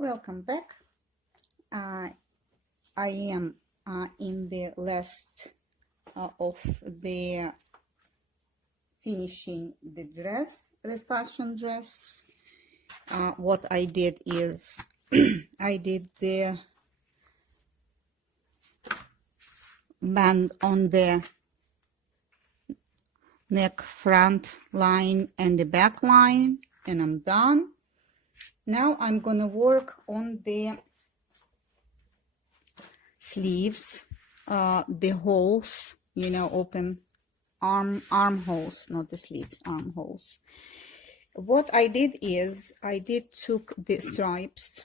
Welcome back. I am in the last of the finishing the dress, refashion dress. What I did is I did the band on the neck front line and the back line, and I'm done. Now I'm gonna work on the sleeves, the holes, open armholes, not the sleeves, armholes. What I did is I took the stripes.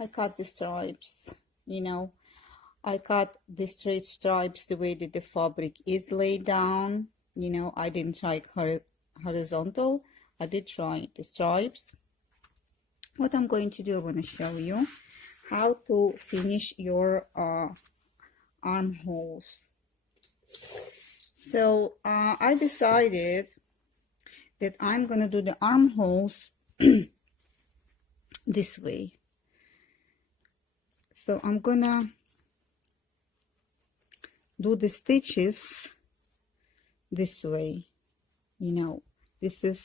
I cut the stripes, I cut the straight stripes the way that the fabric is laid down. I didn't try horizontal. I did try the stripes. What I'm going to do, I want to show you how to finish your armholes. So I decided that I'm going to do the armholes this way. So I'm going to do the stitches this way. This is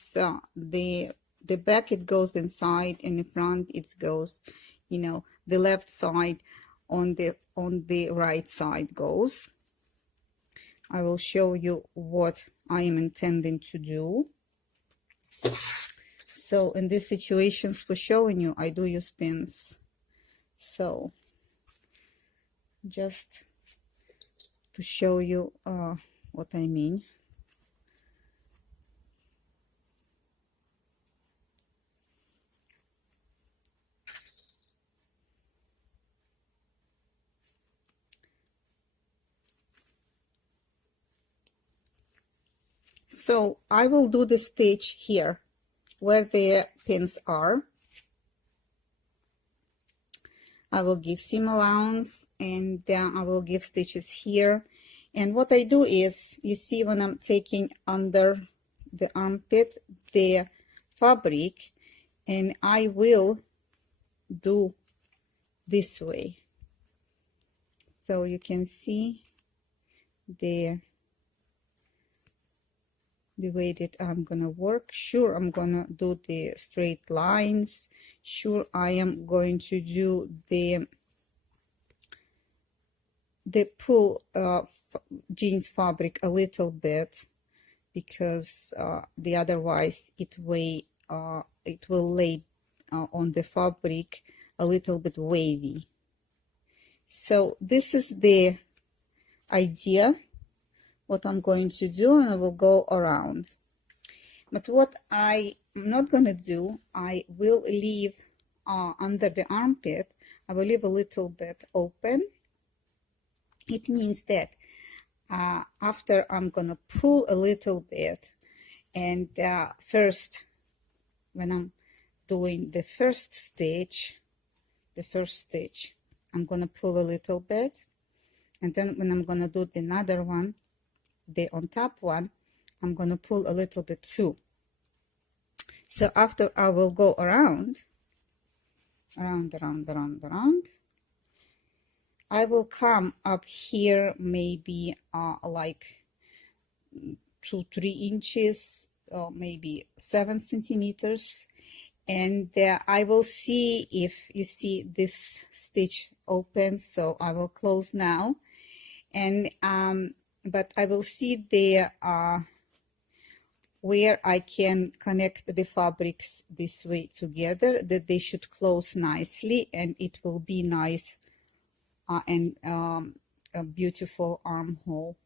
the back, it goes inside, and the front it goes, the left side on the right side goes. I will show you what I am intending to do. So in these situations for showing you, I do use pins. So just to show you what I mean. So I will do the stitch here where the pins are. I will give seam allowance, and then I will give stitches here. And what I do is, you see, when I'm taking under the armpit the fabric, and I will do this way. So you can see the way that I'm gonna work. Sure, I'm gonna do the straight lines. Sure, I am going to do the pull jeans fabric a little bit, because the otherwise it will lay on the fabric a little bit wavy. So this is the idea, what I'm going to do, and I will go around. But what I'm not going to do, I will leave under the armpit, I will leave a little bit open. It means that after I'm going to pull a little bit, and first, when I'm doing the first stitch, I'm going to pull a little bit, and then when I'm going to do another one, the on top one, I'm going to pull a little bit too. So after I will go around, I will come up here maybe like 2-3 inches, or maybe 7 centimeters, and I will see if you see this stitch open. So I will close now, and but I will see the where I can connect the fabrics this way together, that they should close nicely, and it will be nice and a beautiful armhole,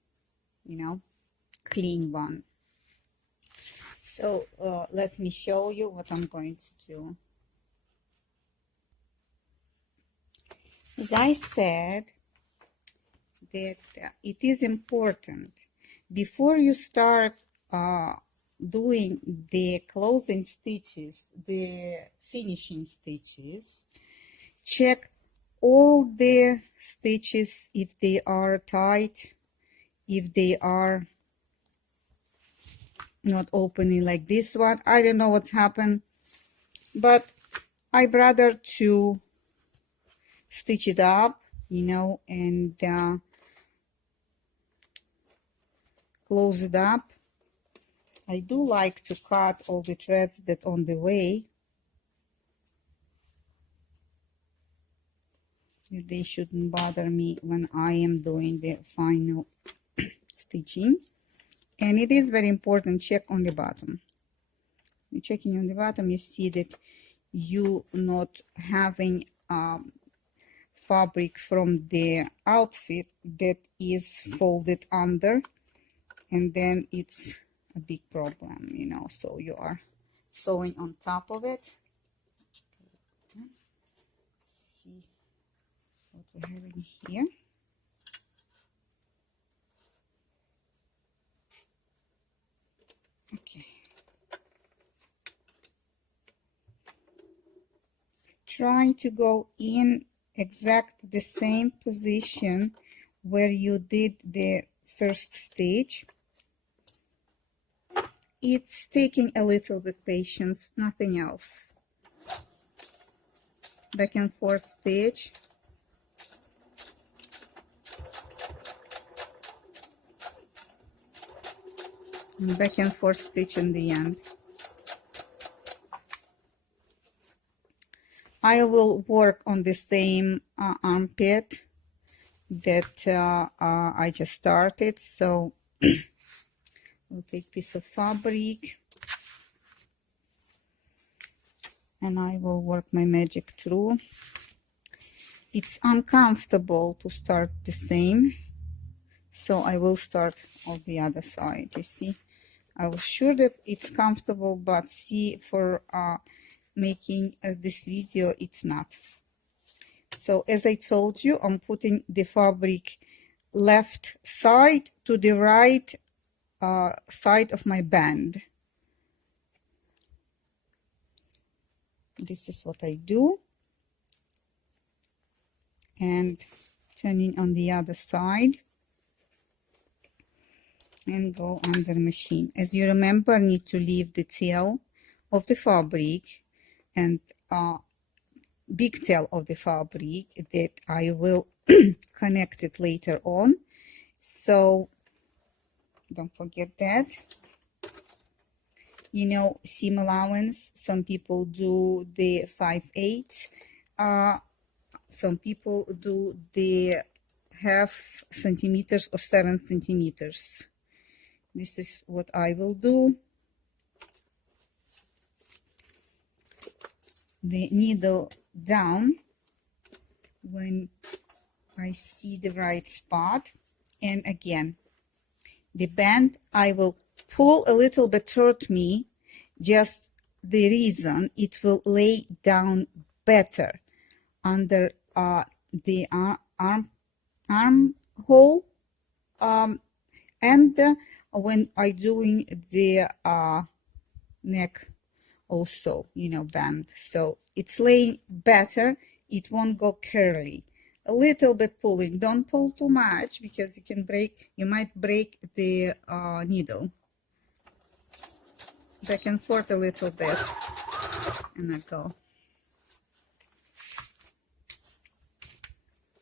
clean one. So let me show you what I'm going to do. As I said, that it is important, before you start doing the closing stitches, the finishing stitches, check all the stitches, if they are tight, if they are not opening like this one. I don't know what's happened, but I'd rather to stitch it up, you know, and close it up. I do like to cut all the threads that on the way. They shouldn't bother me when I am doing the final stitching. And it is very important, check on the bottom. You're checking on the bottom, you see that you not having fabric from the outfit that is folded under, and then it's a big problem, you know. So you are sewing on top of it. Let's see what we have in here. Okay. Try to go in exact the same position where you did the first stitch. It's taking a little bit patience, nothing else. Back and forth stitch. And back and forth stitch in the end. I will work on the same armpit that I just started. So we'll take a piece of fabric and I will work my magic through. It's uncomfortable to start the same, so I will start on the other side. You see, I was sure that it's comfortable, but see, for making this video, it's not. So as I told you, I'm putting the fabric left side to the right side of my band. This is what I do, and turning on the other side and go under machine. As you remember, I need to leave the tail of the fabric and big tail of the fabric that I will connect it later on, so don't forget that. You know, seam allowance, some people do the 5/8, some people do the half centimeters or 7 centimeters. This is what I will do. The needle down when I see the right spot, and again the band I will pull a little bit toward me, just the reason it will lay down better under the armhole, and when I doing the neck also, you know, band, so it's laying better, it won't go curly. A little bit pulling, don't pull too much because you can break, you might break the needle. Back and forth a little bit and I go.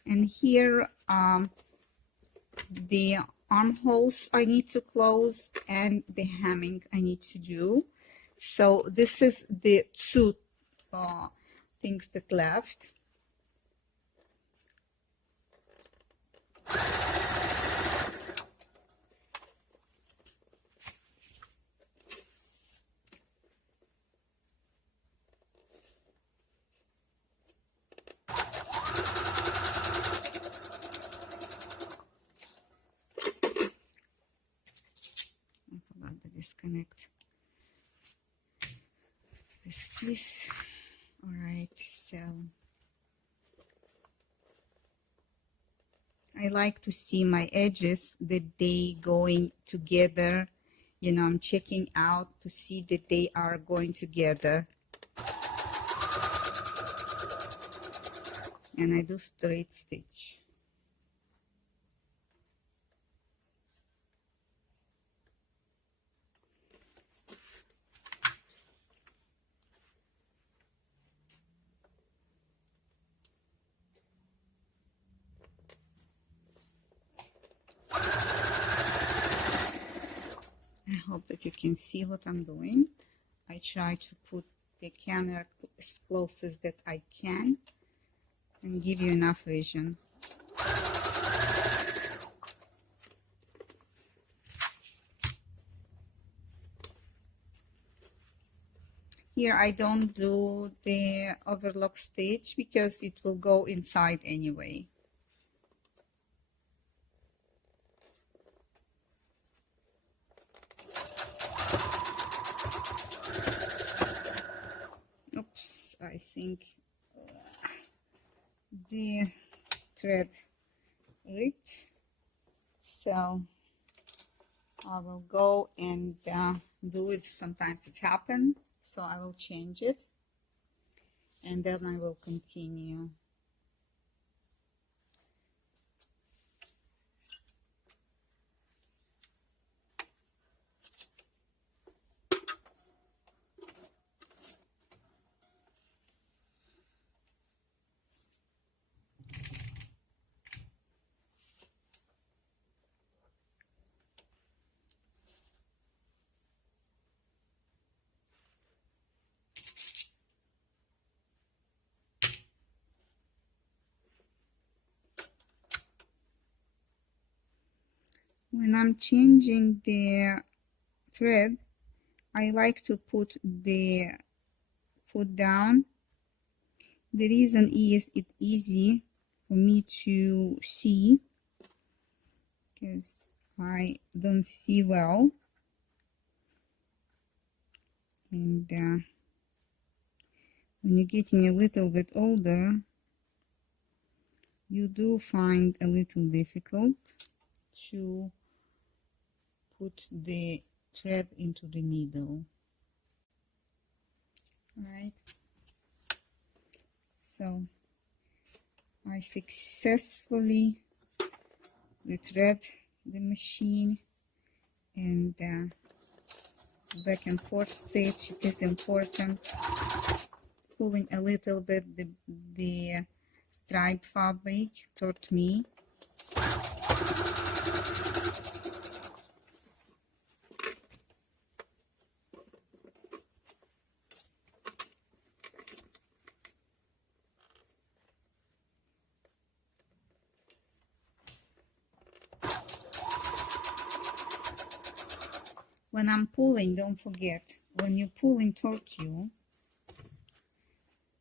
And here the armholes I need to close and the hemming I need to do. So this is the two things that left. Disconnect this piece. All right, so I like to see my edges that they going together, you know. I'm checking out to see that they are going together, and I do straight stitch. that you can see what I'm doing. I try to put the camera as close as that I can and give you enough vision. Here I don't do the overlock stitch because it will go inside anyway. Oops, I think the thread ripped, so I will go and do it. Sometimes it's happened, so I will change it and then I will continue. When I'm changing the thread, I like to put the foot down. The reason is it's easy for me to see because I don't see well, and when you're getting a little bit older, you do find a little difficult to put the thread into the needle. Right, so I successfully rethread the machine, and back and forth stitch. It is important, pulling a little bit the stripe fabric toward me. When I'm pulling, don't forget, when you're pulling toward you,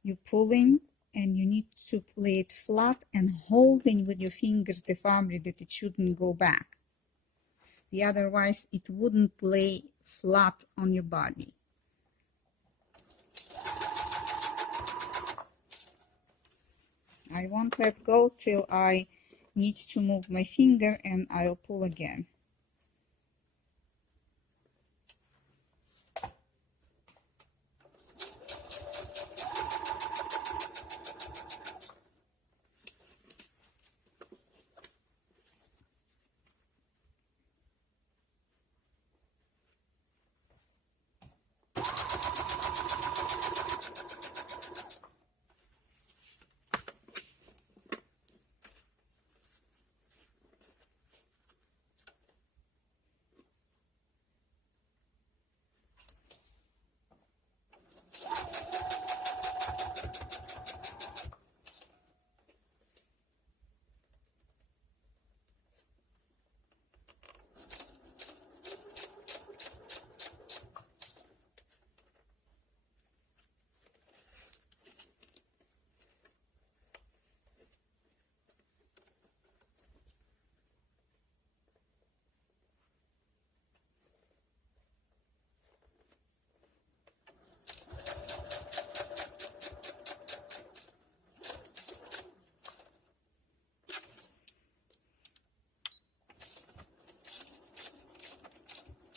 you're pulling and you need to lay it flat and holding with your fingers the fabric that it shouldn't go back. Otherwise, it wouldn't lay flat on your body. I won't let go till I need to move my finger, and I'll pull again.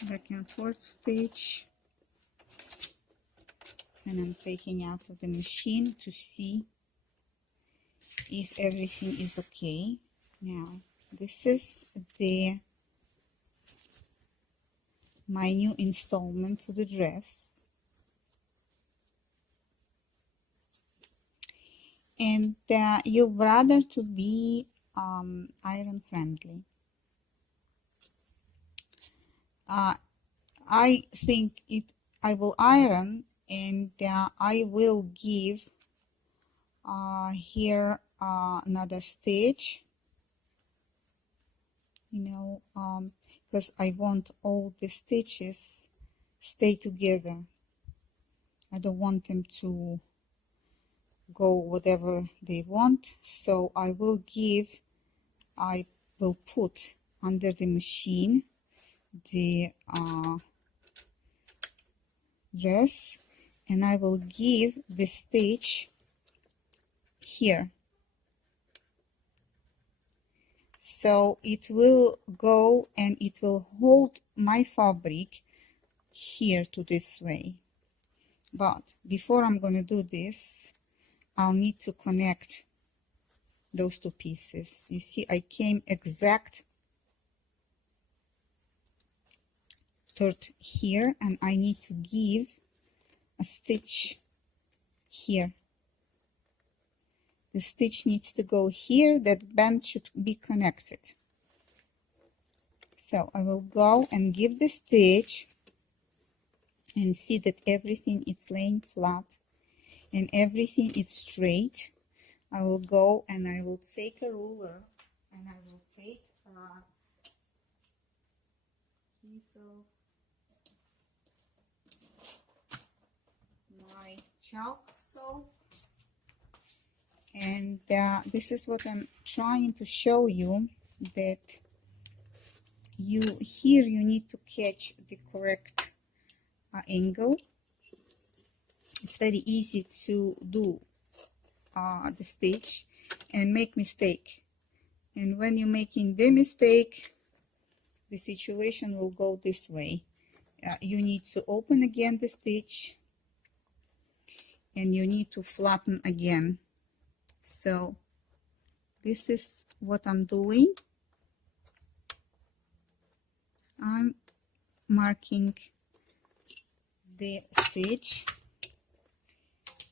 Back and forth stitch, and I'm taking out of the machine to see if everything is okay. Now this is my new installment to the dress, and your brother to be iron friendly. I think I will iron, and I will give here another stitch, because I want all the stitches stay together. I don't want them to go whatever they want, so I will put under the machine the dress, and I will give the stitch here, so it will go and it will hold my fabric here to this way. But before I'm going to do this, I'll need to connect those two pieces. You see, I came exact third here, and I need to give a stitch here. The stitch needs to go here, that band should be connected. So I will go and give the stitch and see that everything is laying flat and everything is straight. I will go and I will take a ruler and I will take a piece of my chalk soap, and this is what I'm trying to show you, that you need to catch the correct angle. It's very easy to do the stitch and make mistake, and when you're making the mistake, the situation will go this way. You need to open again the stitch and you need to flatten again. So this is what I'm doing. I'm marking the stitch,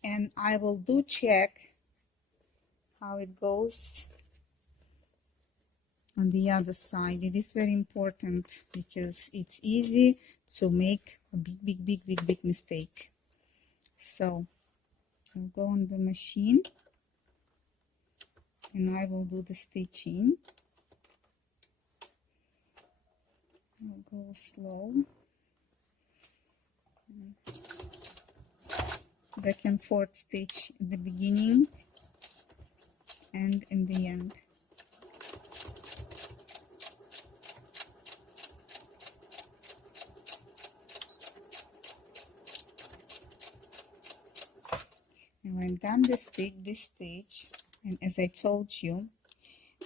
and I will check how it goes on the other side. It is very important because it's easy to make a big mistake. So I'll go on the machine and I will do the stitching. I'll go slow, back and forth stitch at the beginning and in the end. And when I'm done this stitch, and as I told you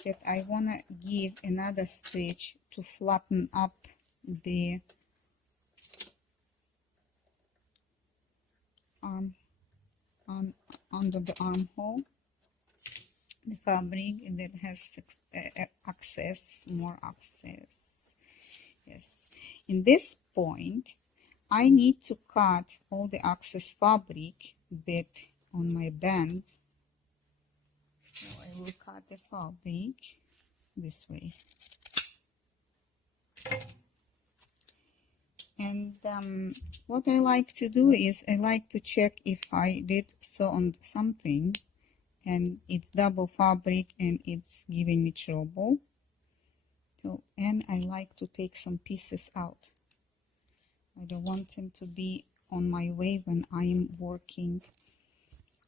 that I want to give another stitch to flatten up the arm under the armhole, the fabric that has more access. Yes, in this point I need to cut all the excess fabric that on my band. So I will cut the fabric this way. And what I like to do is I like to check if I did sew on something and it's double fabric and it's giving me trouble. So, and I like to take some pieces out. I don't want them to be on my way when I am working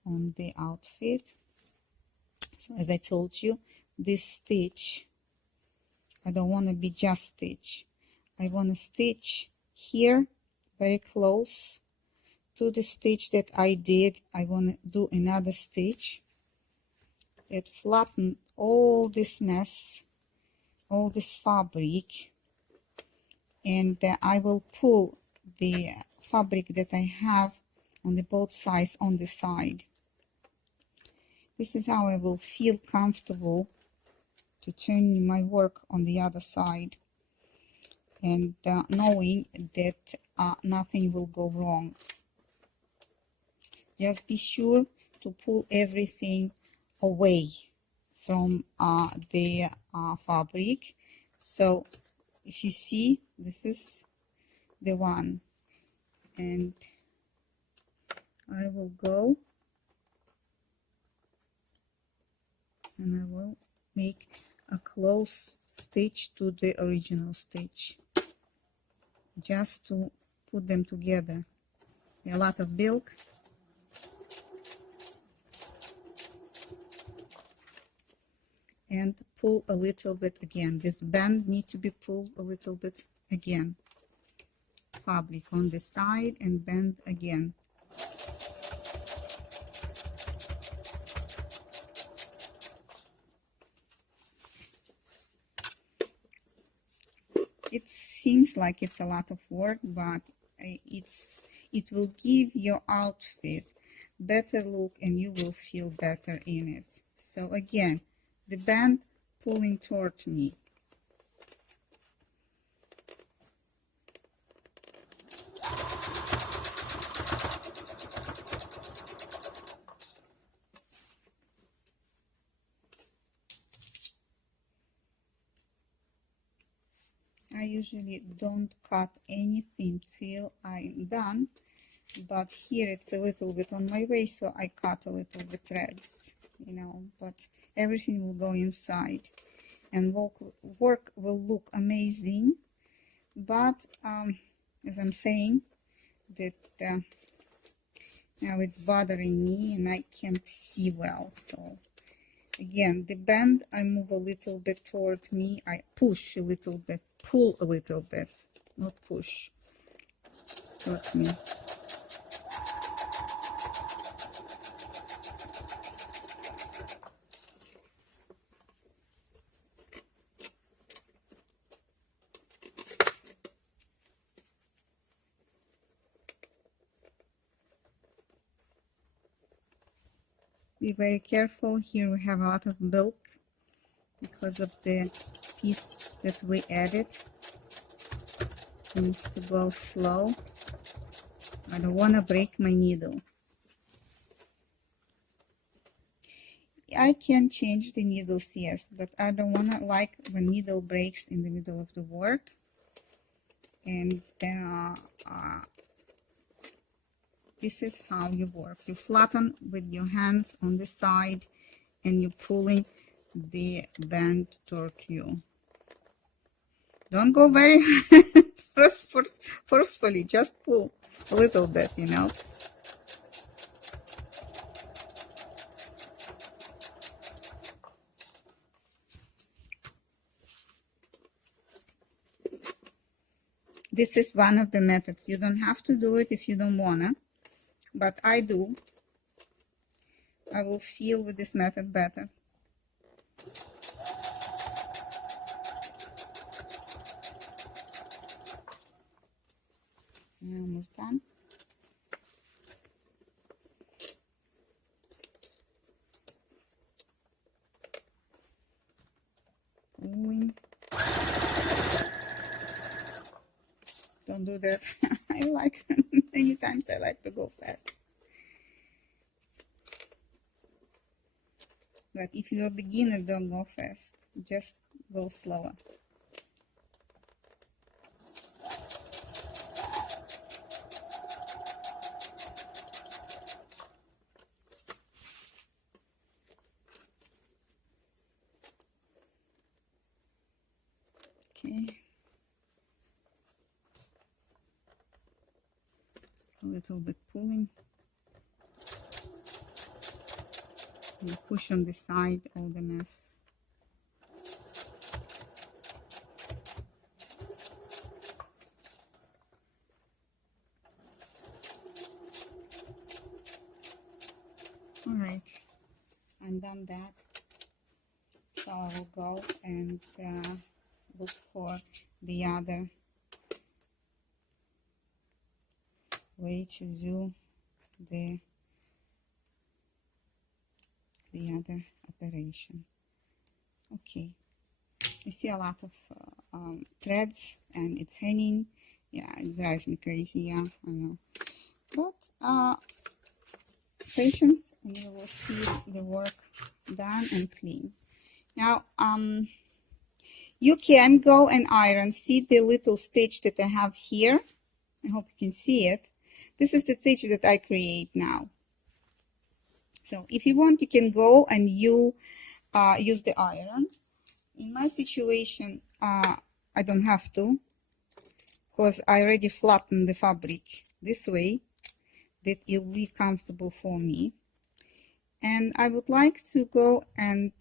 on the outfit. So as I told you, this stitch, I don't want to be just stitch. I want to stitch here very close to the stitch that I did. I want to do another stitch that flatten all this mess, all this fabric, and I will pull the fabric that I have on the both sides on the side. This is how I will feel comfortable to turn my work on the other side, and knowing that nothing will go wrong. Just be sure to pull everything away from the fabric. So if you see, this is the one, and I will go and I will make a close stitch to the original stitch, just to put them together. A lot of bilk. And pull a little bit again. This band needs to be pulled a little bit again. Fabric on the side and bend again. It seems like it's a lot of work, but it will give your outfit better look and you will feel better in it. So again, the band pulling toward me. I usually don't cut anything till I'm done, but here it's a little bit on my waist, so I cut a little bit threads, you know, but everything will go inside and work will look amazing. But as I'm saying, that now it's bothering me and I can't see well. So again, the band, I move a little bit toward me, I push a little bit, pull a little bit, not push, toward me. Be very careful. Here we have a lot of bulk because of the piece that we added. It needs to go slow. I don't want to break my needle. I can change the needles, yes, but I don't want to like when needle breaks in the middle of the work. And this is how you work. You flatten with your hands on the side and you're pulling the band toward you. Don't go very forcefully, just pull a little bit, you know. This is one of the methods. You don't have to do it if you don't wanna, but I do. I will feel with this method better. I'm almost done. Pulling. Don't do that. I like, many times I like to go fast. But if you're a beginner, don't go fast. Just go slower. Okay. A little bit pulling. And push on the side all the mess. All right, I'm done that. So I will go and look for the other way to do the other operation. Okay, you see a lot of threads and it's hanging. Yeah, it drives me crazy. Yeah, I know, but patience and you will see the work done and clean. Now you can go and iron. See the little stitch that I have here? I hope you can see it. This is the stitch that I create now. So if you want, you can go and you use the iron. In my situation, I don't have to, because I already flattened the fabric this way that it will be comfortable for me. And I would like to go and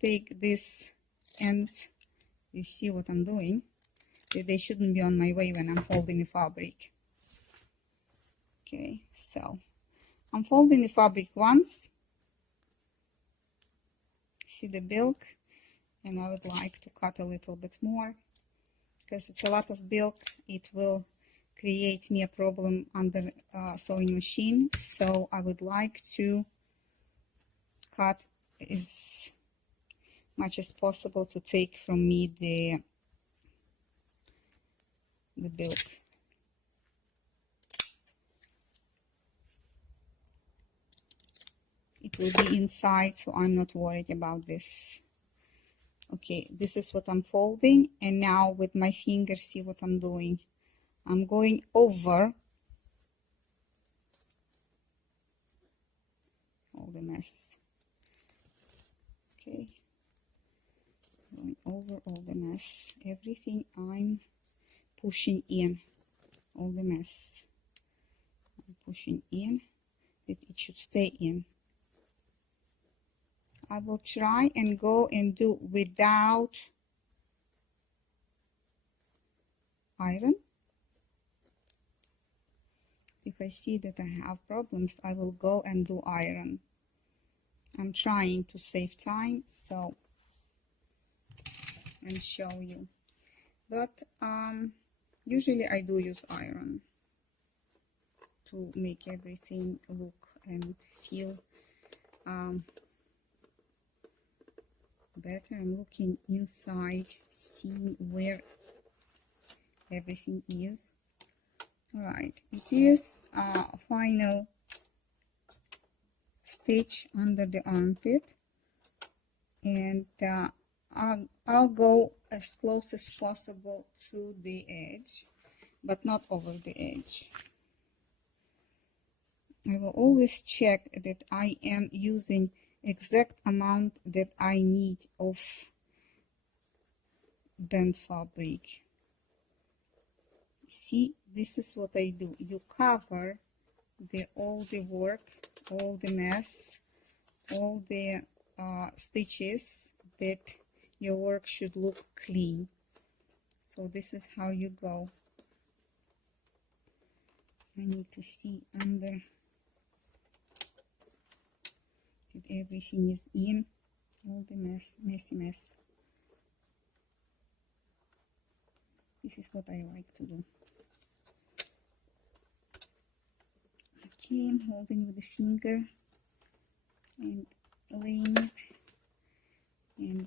take these ends. You see what I'm doing? They shouldn't be on my way when I'm folding the fabric. Okay, so I'm folding the fabric once. See the bilk? And I would like to cut a little bit more, because it's a lot of bilk. It will create me a problem under sewing machine. So I would like to cut as much as possible to take from me the bilk. It will be inside, so I'm not worried about this. Okay, this is what I'm folding, and now with my finger, see what I'm doing. I'm going over all the mess. Okay, going over all the mess. Everything I'm pushing in, all the mess. I'm pushing in, that it should stay in. I will try and go and do without iron. If I see that I have problems, I will go and do iron. I'm trying to save time, so and show you. But usually I do use iron to make everything look and feel better. I'm looking inside, seeing where everything is. All right, it is a final stitch under the armpit, and I'll go as close as possible to the edge, but not over the edge. I will always check that I am using exact amount that I need of bent fabric. See, this is what I do. You cover all the work, all the mess, all the stitches, that your work should look clean. So this is how you go. I need to see under that everything is in, all the messy mess. This is what I like to do. Okay, I'm holding with the finger and laying it, and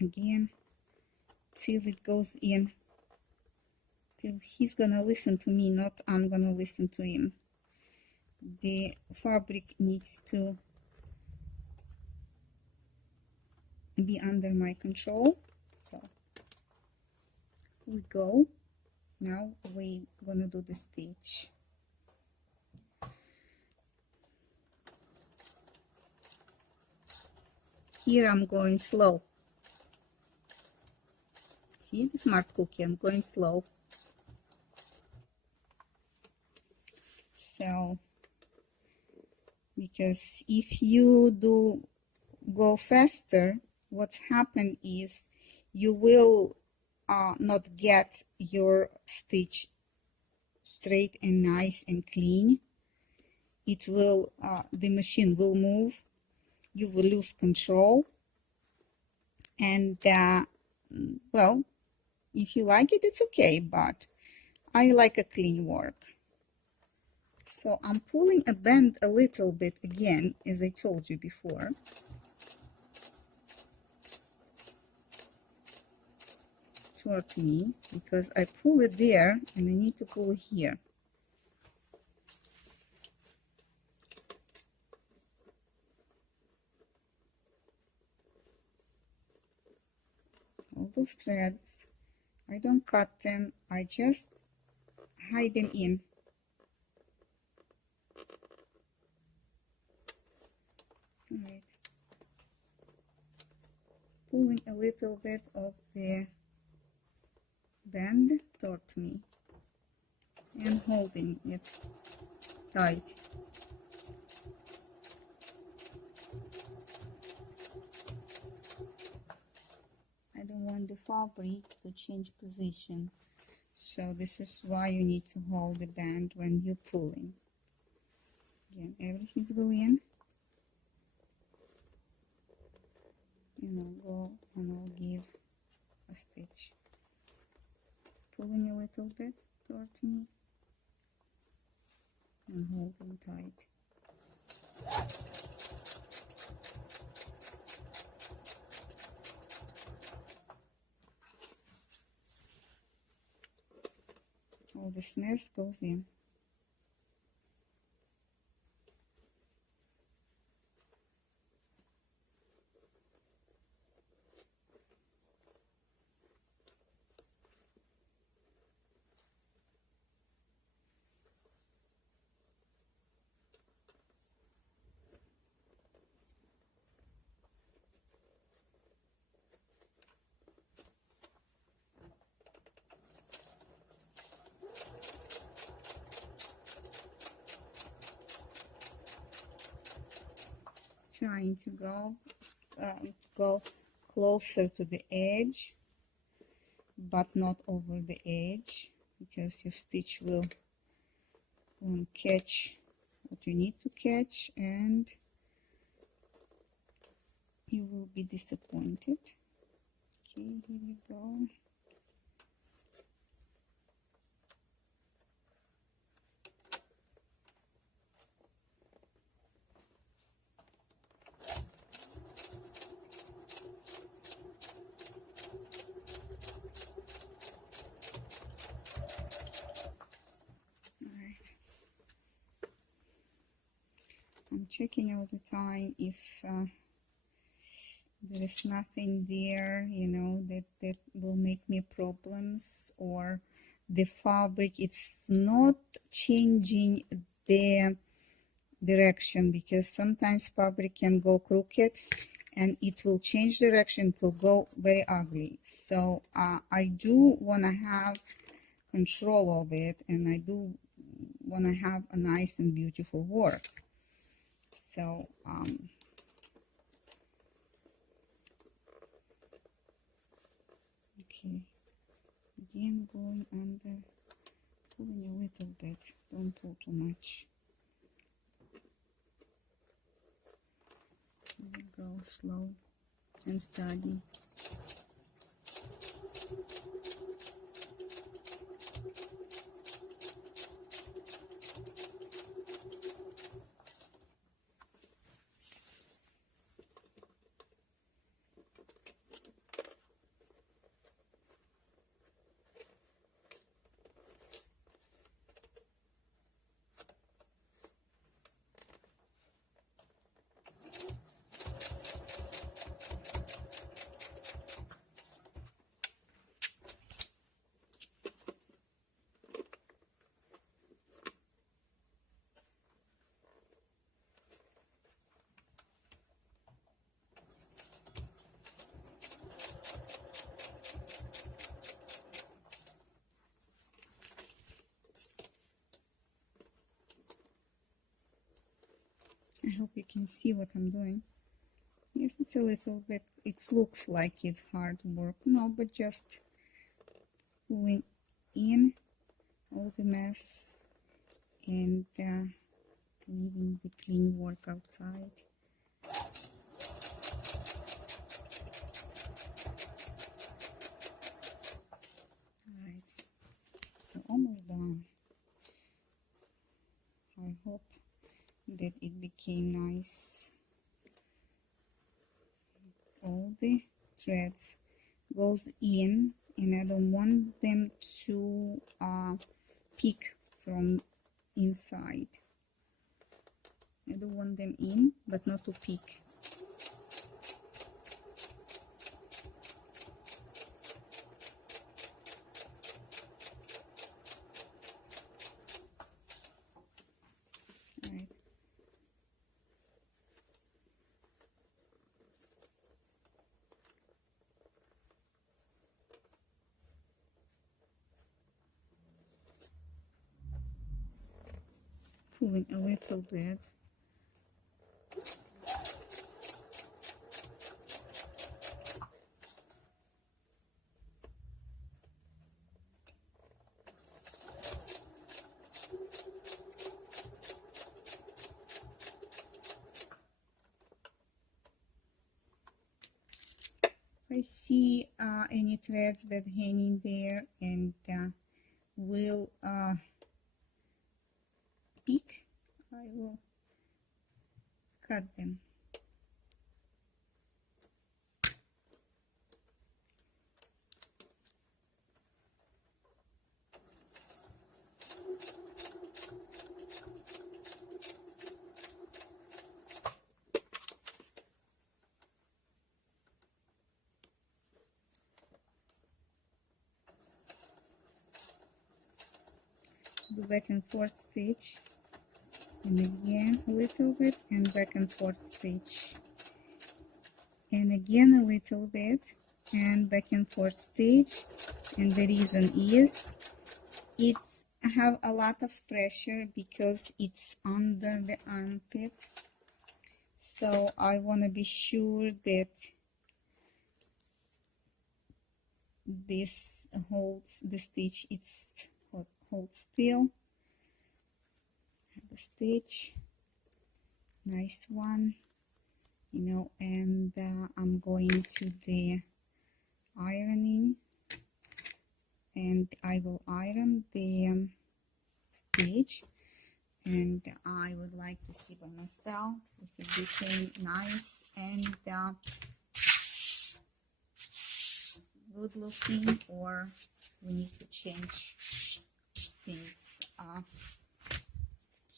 again till it goes in, till he's gonna listen to me, not I'm gonna listen to him. The fabric needs to be under my control. So we go. Now we're gonna do the stitch. Here I'm going slow. See, the smart cookie, I'm going slow. So, because if you do go faster, what's happened is you will not get your stitch straight and nice and clean. It will, the machine will move. You will lose control, and well, if you like it, it's okay, but I like a clean work. So I'm pulling a band a little bit again, as I told you before. Toward me, because I pull it there and I need to pull it here. All those threads, I don't cut them, I just hide them in. All right. Pulling a little bit of the band toward me and holding it tight. I don't want the fabric to change position, so this is why you need to hold the band when you're pulling. Again, everything's going in, and I'll go and I'll give a stitch, pulling a little bit toward me and holding tight. All this mess goes in. Trying to go closer to the edge, but not over the edge, because your stitch won't catch what you need to catch, and you will be disappointed. Okay, here we go. I'm checking all the time if there is nothing there, you know, that will make me problems, or the fabric, it's not changing the direction, because sometimes fabric can go crooked and it will change direction, it will go very ugly. So I do want to have control of it, and I do want to have a nice and beautiful work. So okay, again going under, pulling a little bit, don't pull too much. Go slow and steady. I hope you can see what I'm doing. Yes, it's a little bit, it looks like it's hard work. No, but just pulling in all the mess and leaving the clean work outside. Alright, we're almost done. I hope that it became nice. All the threads goes in, and I don't want them to peek from inside. I don't want them in, but not to peek. pulling a little bit. I see any threads that hanging there and will peak, I will cut them. Do back and forth stitch, and again a little bit, and back and forth stitch, and again a little bit, and back and forth stitch. And the reason is it's have a lot of pressure because it's under the armpit, so I want to be sure that this holds the stitch, it's hold still. The stitch, nice one, you know, and I'm going to the ironing, and I will iron the stitch, and I would like to see by myself if it became nice and good looking, or we need to change things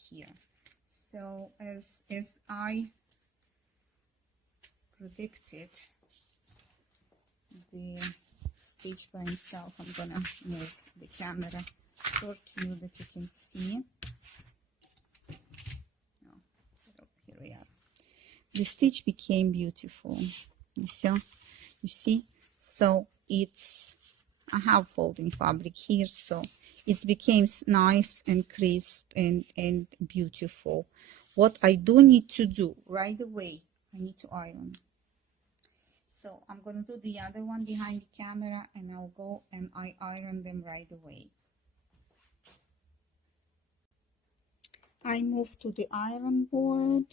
here. So as I predicted, the stitch by itself, I'm gonna move the camera toward you that you can see. Oh, here we are. The stitch became beautiful. You see? So it's, I have folding fabric here, so it became nice and crisp and beautiful. What I do need to do right away, I need to iron. So I'm going to do the other one behind the camera, and I'll go and I iron them right away. I move to the iron board.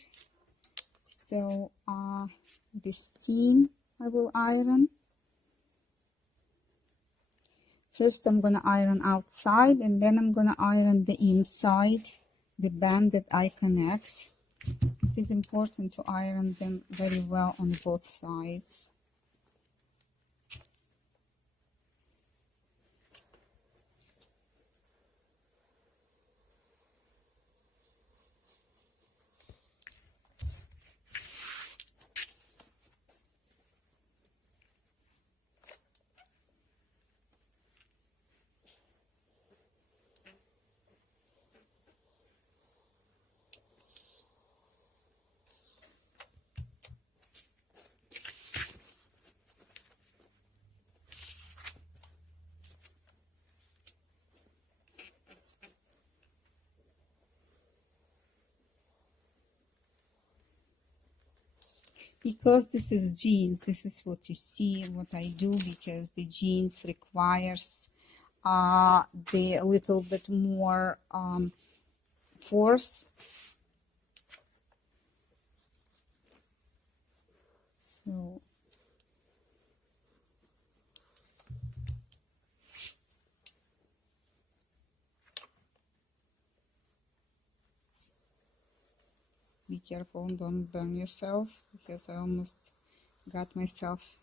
So this seam I will iron. First I'm going to iron outside, and then I'm going to iron the inside, the band that I connect. It is important to iron them very well on both sides. Because this is jeans, this is what you see, what I do, because the jeans requires the little bit more force. So be careful, don't burn yourself, because I almost got myself.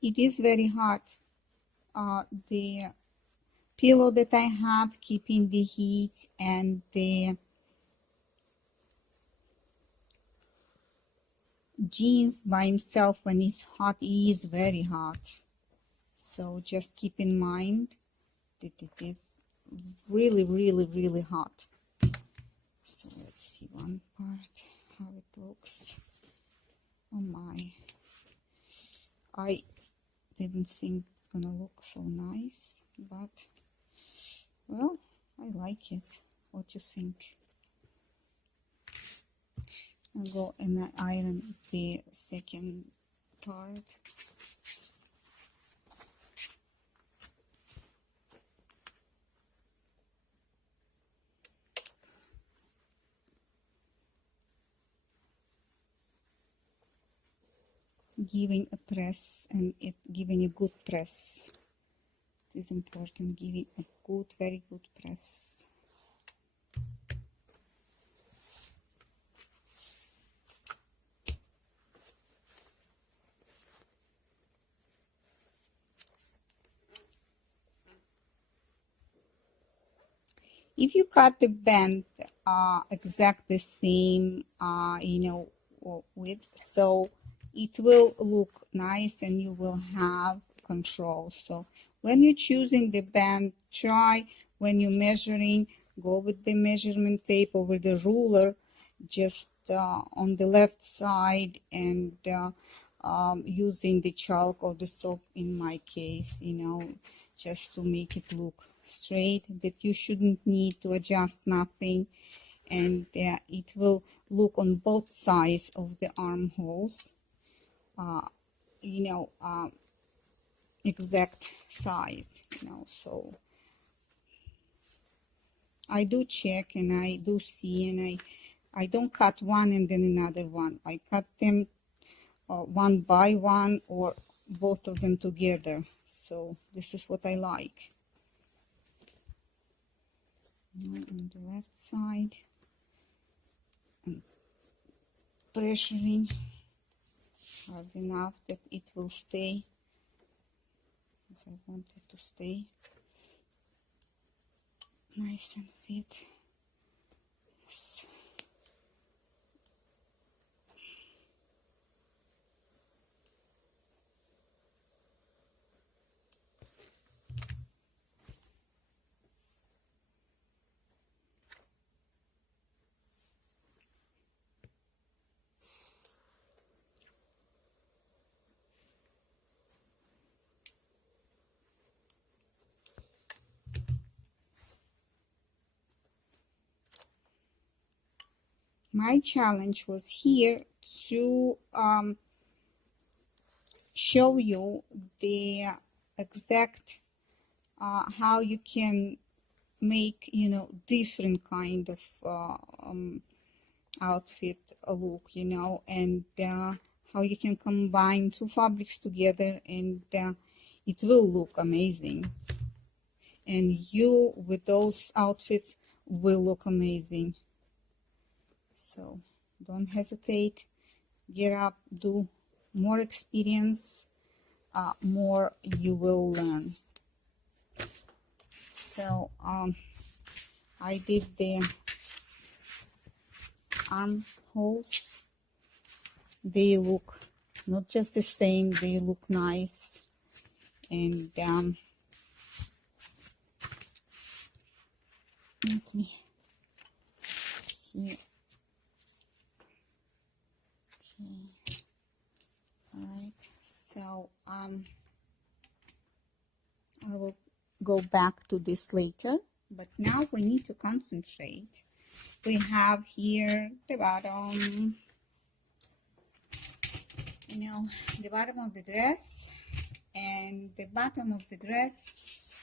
It is very hot. The pillow that I have keeping the heat, and the jeans by himself when it's hot, he is very hot. So just keep in mind that it is really, really, really hot. So let's see one part, how it looks. Oh my, I didn't think it's gonna look so nice, but well, I like it. What do you think? I'll go and iron the second part. Giving a press and giving a good press. It is important, giving a good, very good press. If you cut the band exactly same, width, so it will look nice and you will have control. So when you're choosing the band, try when you're measuring, go with the measurement tape over the ruler, just on the left side, and using the chalk or the soap in my case, just to make it look straight, that you shouldn't need to adjust nothing, and it will look on both sides of the armholes, exact size, so I do check and I do see, and I don't cut one and then another one. I cut them one by one or both of them together. So this is what I like. Now on the left side, and pressuring hard enough that it will stay as I want it to stay, nice and fit. Yes. My challenge was here to show you the exact how you can make different kind of outfit look, and how you can combine two fabrics together, and it will look amazing, and you with those outfits will look amazing. So don't hesitate, get up, do more experience, more you will learn. So I did the armholes. They look not just the same, they look nice, and let me see. Okay, all right, so I will go back to this later, but now we need to concentrate. We have here the bottom, the bottom of the dress, and the bottom of the dress,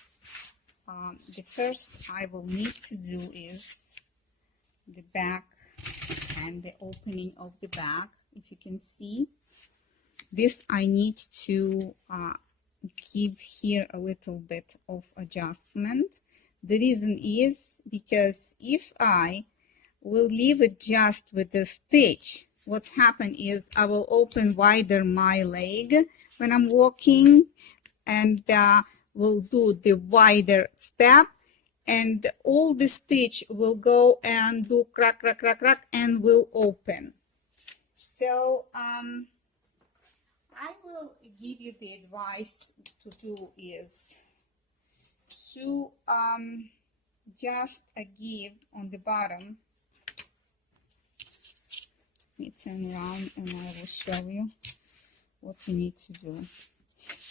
the first I will need to do is the back and the opening of the back. If you can see this, I need to give here a little bit of adjustment. The reason is because if I will leave it just with the stitch, what's happened is I will open wider my leg when I'm walking, and will do the wider step, and all the stitch will go and do crack, crack, crack, crack, and will open. So I will give you the advice to do is to just give on the bottom. Let me turn around and I will show you what we need to do.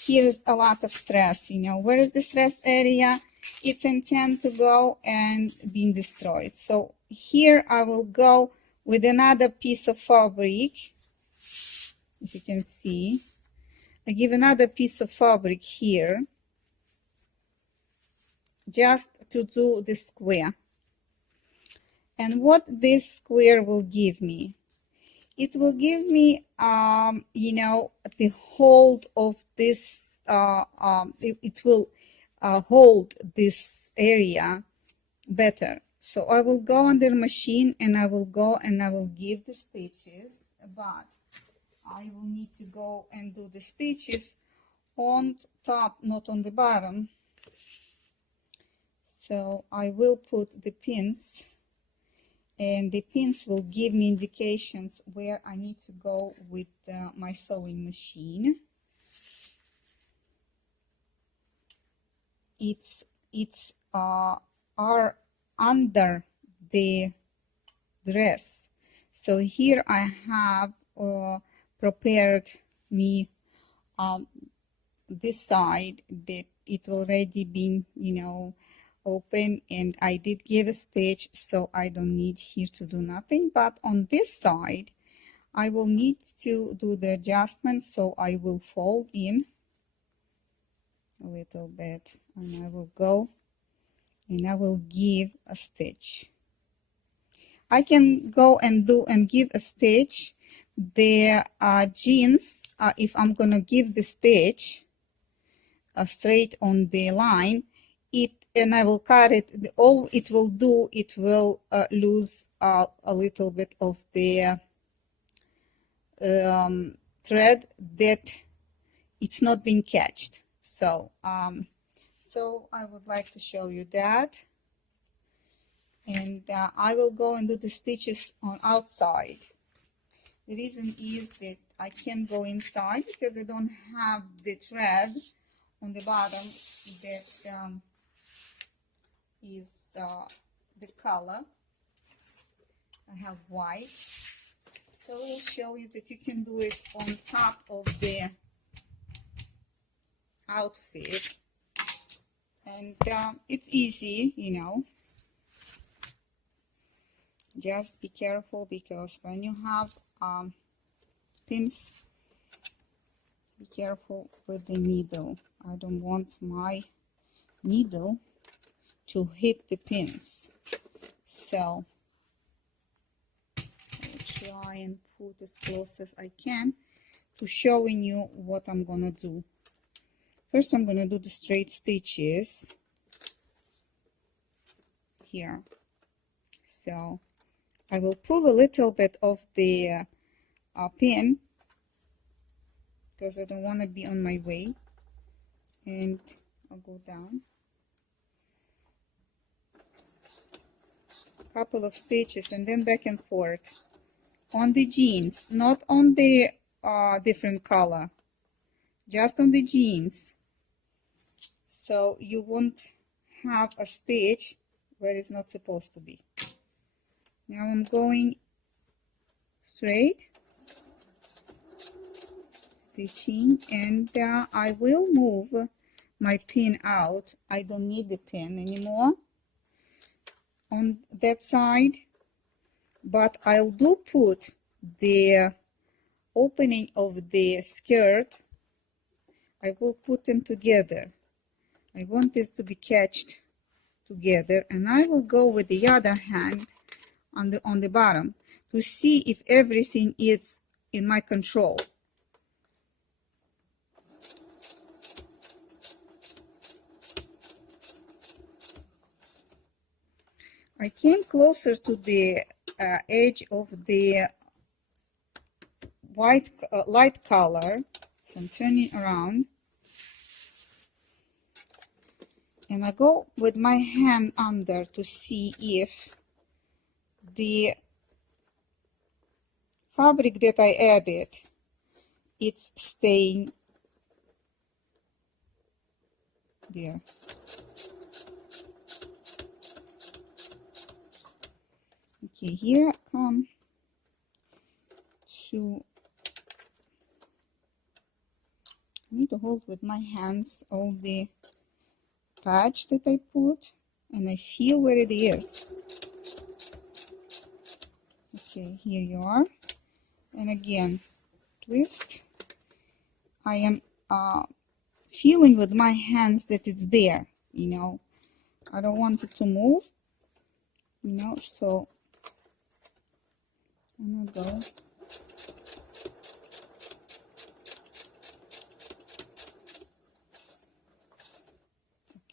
Here's a lot of stress, you know. Where is the stress area? It's intended to go and being destroyed. So here I will go with another piece of fabric. If you can see, I give another piece of fabric here just to do the square. And what this square will give me? It will give me, you know, the hold of this, it will hold this area better. So I will go under machine and I will go and I will give the stitches, but I will need to go and do the stitches on top, not on the bottom. So I will put the pins, and the pins will give me indications where I need to go with my sewing machine. It's are under the dress. So here I have prepared me this side that it already been, you know, open, and I did give a stitch, so I don't need here to do nothing. But on this side I will need to do the adjustment, so I will fold in a little bit and I will go and I will give a stitch. I can go and do and give a stitch the jeans if I'm gonna give the stitch straight on the line, and I will cut it. All it will do, it will lose a little bit of the thread that it's not being catched. So so I would like to show you that, and I will go and do the stitches on outside. The reason is that I can't go inside because I don't have the thread on the bottom that is the color. I have white, so I will show you that you can do it on top of the outfit, and it's easy, you know. Just be careful, because when you have pins, be careful with the needle. I don't want my needle to hit the pins, so I'll try and put as close as I can to showing you what I'm gonna do. First I'm gonna do the straight stitches here. So I will pull a little bit of the pin because I don't want to be on my way, and I'll go down a couple of stitches and then back and forth on the jeans, not on the different color, just on the jeans, so you won't have a stitch where it's not supposed to be. Now I'm going straight, stitching, and I will move my pin out. I don't need the pin anymore on that side, but I'll do put the opening of the skirt. I will put them together. I want this to be catched together, and I will go with the other hand on the bottom to see if everything is in my control. I came closer to the edge of the white light color, so I'm turning around, and I go with my hand under to see if the fabric that I added, it's staying there. Okay, here I come to to hold with my hands all the patch that I put, and I feel where it is. Okay, here you are. And again, twist. I am feeling with my hands that it's there, you know. I don't want it to move, you know, so I'm gonna go.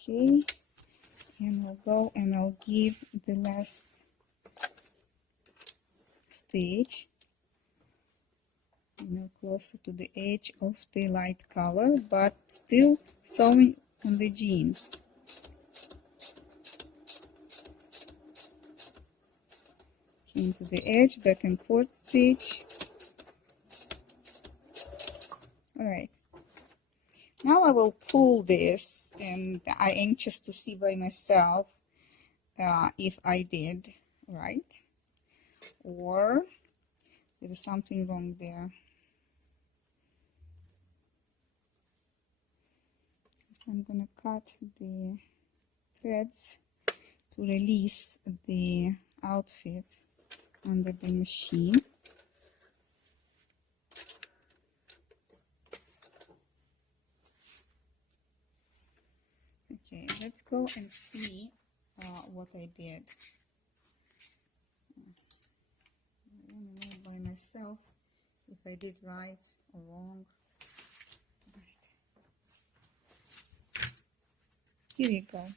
Okay, and I'll go and I'll give the last stitch, you know, closer to the edge of the light color, but still sewing on the jeans. Into the edge, back and forth stitch. All right. Now I will pull this, and I'm anxious to see by myself if I did right or there is something wrong there. So I'm gonna cut the threads to release the outfit under the machine. Okay, let's go and see what I did. I don't know by myself if I did right or wrong. Right. Here you go.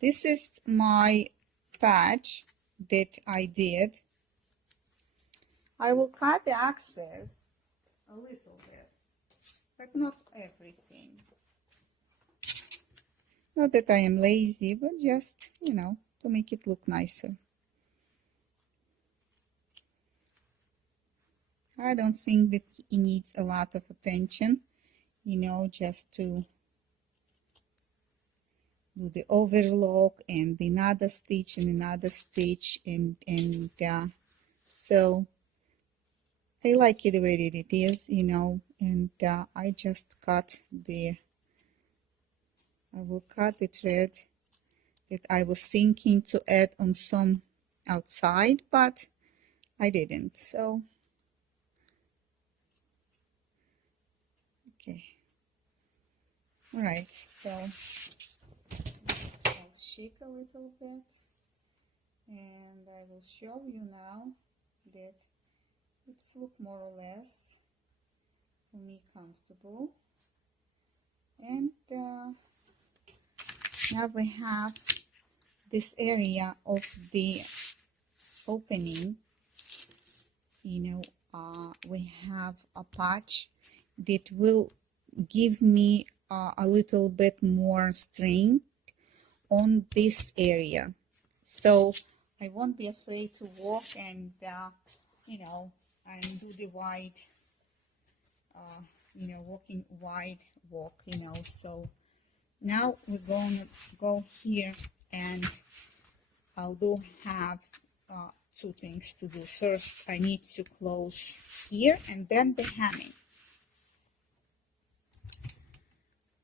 This is my patch that I did. I will cut the excess a little bit, but not everything. Not that I am lazy, but just, you know, to make it look nicer. I don't think that it needs a lot of attention, you know, just to do the overlock and another stitch and another stitch, and so I like it the way that it is, you know, and I just cut the, I will cut the thread that I was thinking to add on some outside, but I didn't. So okay, all right, so I'll shake a little bit and I will show you now that it's look more or less for me comfortable. And now we have this area of the opening, you know, we have a patch that will give me a little bit more strength on this area, so I won't be afraid to walk and you know, and do the wide you know, walking wide walk, you know. So now we're going to go here, and I'll do have two things to do. First, I need to close here and then the hemming.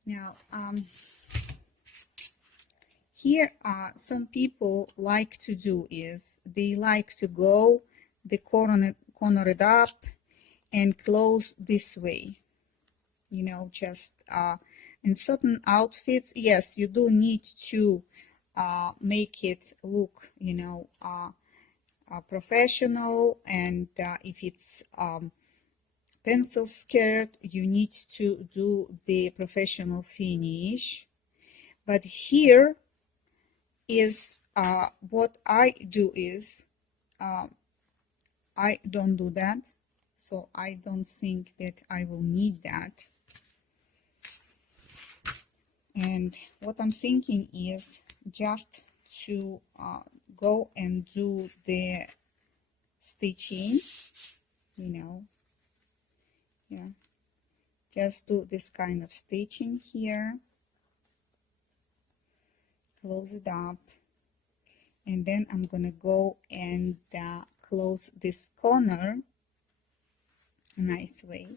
Now, here some people like to do is they like to go the corner it up and close this way, you know, just in certain outfits, yes, you do need to make it look, you know, professional, and if it's pencil skirt, you need to do the professional finish. But here is what I do is I don't do that, so I don't think that I will need that. And what I'm thinking is just to go and do the stitching, you know, yeah, just do this kind of stitching here, close it up, and then I'm gonna go and close this corner a nice way.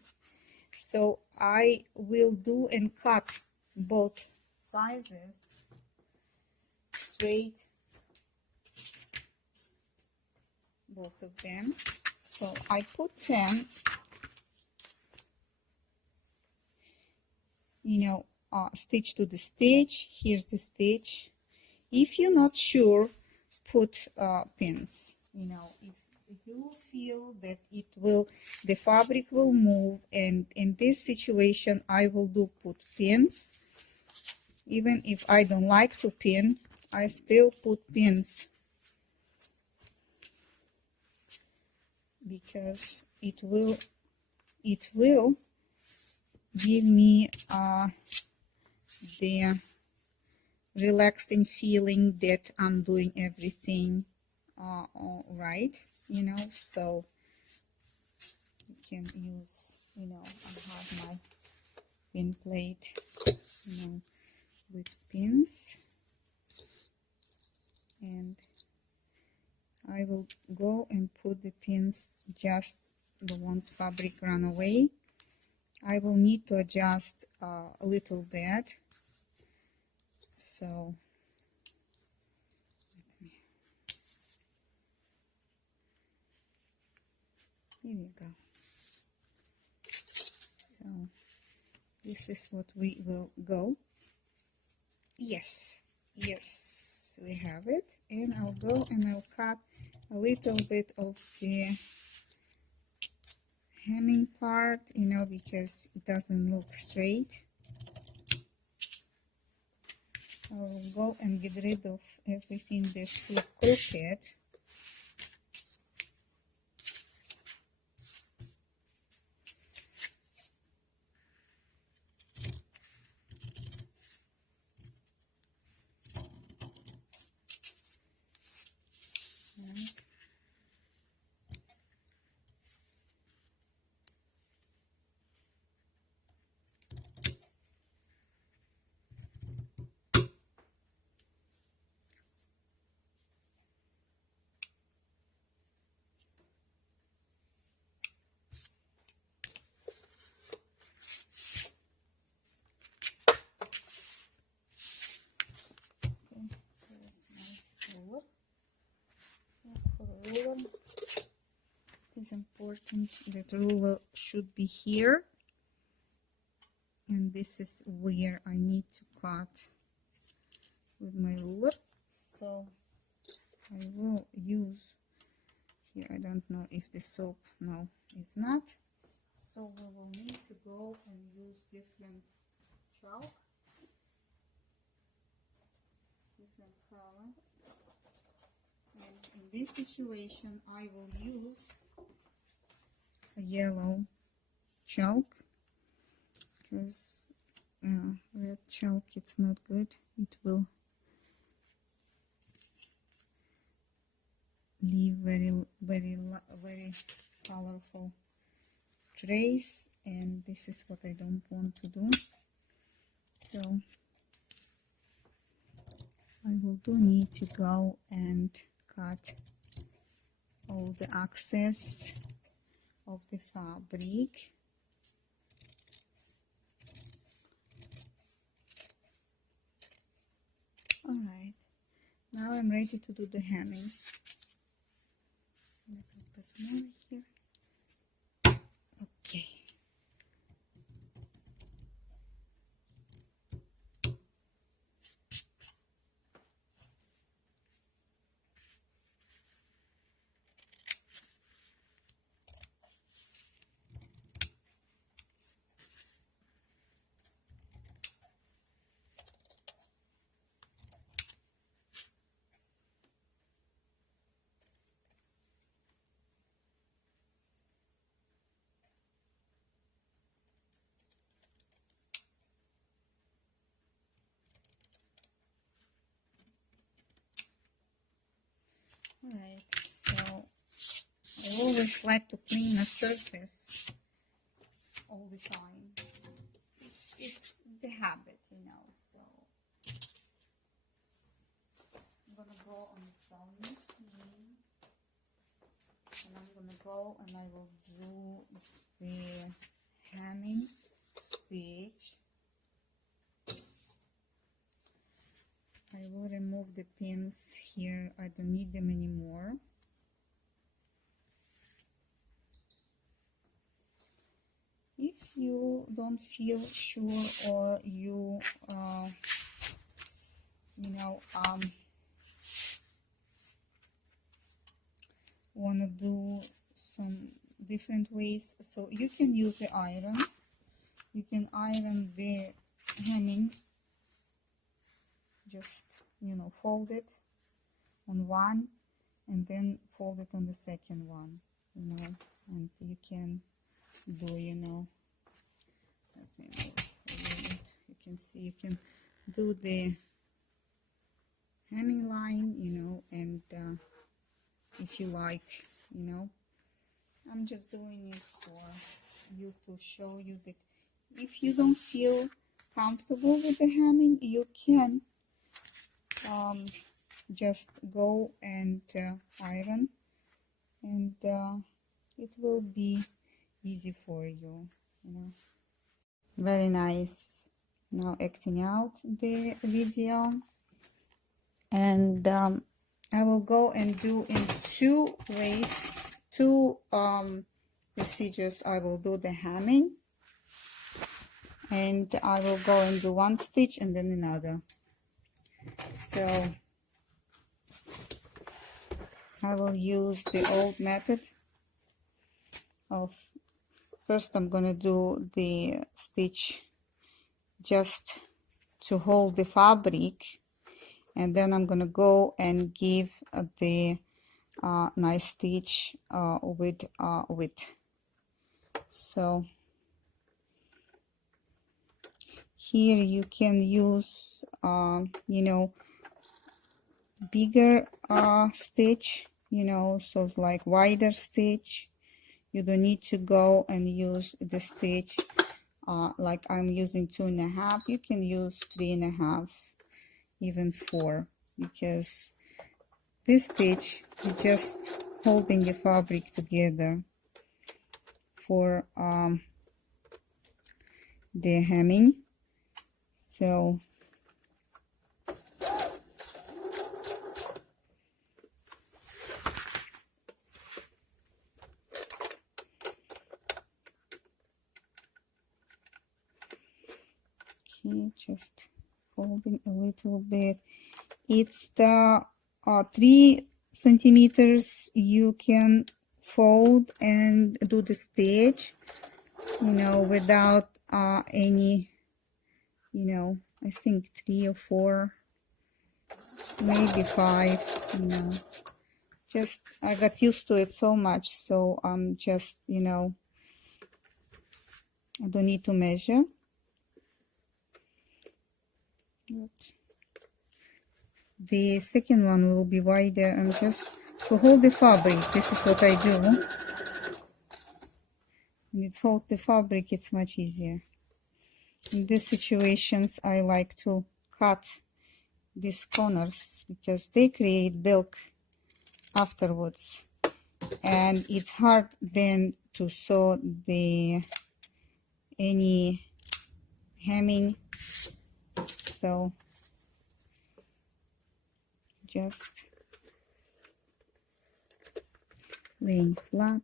So I will do and cut both sizes straight, both of them. So I put them, stitch to the stitch. Here's the stitch. If you're not sure, put pins. If you feel that the fabric will move, and in this situation I will put pins. Even if I don't like to pin, I still put pins, because it will give me the relaxing feeling that I'm doing everything all right, so you can use, I have my pin plate, with pins, and I will go and put the pins just the one fabric run away. I will need to adjust a little bit, so here you go. So this is what we will go. Yes, we have it. And I'll go and I'll cut a little bit of the hemming part, because it doesn't look straight. I'll go and get rid of everything that's crooked. Ruler. It's important that ruler should be here, and this is where I need to cut with my ruler. So I will use here, I don't know if the soap, no, it's not, so we will need to go and use different chalk, different color. And in this situation, I will use a yellow chalk, because red chalk, it's not good. It will leave very colorful trace, and this is what I don't want to do. So I will need to go and cut all the excess of the fabric. All right, now I'm ready to do the hemming. Let me put more here. Okay. Alright, so I always like to clean a surface all the time. It's the habit, so I'm gonna go on the sewing machine, and I'm gonna go and I will do the hemming stitch. I will remove the pins here. I don't need them anymore. If you don't feel sure, or you want to do some different ways, so you can use the iron. You can iron the hemming, just fold it on one and then fold it on the second one, and you can do, let me move a little bit. You can see, you can do the hemming line, and if you like, I'm just doing it for you to show you that if you don't feel comfortable with the hemming, you can just go and iron, and it will be easy for you, Very nice. Now acting out the video, and I will go and do in two ways, two procedures. I will do the hemming, and I will go and do one stitch and then another. So I will use the old method of, first I'm going to do the stitch just to hold the fabric, and then I'm going to go and give the nice stitch with width. So here you can use bigger stitch, so like wider stitch. You don't need to go and use the stitch like I'm using 2.5. You can use 3.5, even 4, because this stitch is just holding the fabric together for the hemming. So okay, just folding a little bit. It's the 3 centimeters you can fold and do the stitch, without any, I think 3 or 4, maybe 5, just I got used to it so much, so I'm just, I don't need to measure. But the second one will be wider, and just to hold the fabric, this is what I do. When it holds the fabric, it's much easier. In these situations, I like to cut these corners because they create bulk afterwards, and it's hard then to sew any hemming. So just laying flat.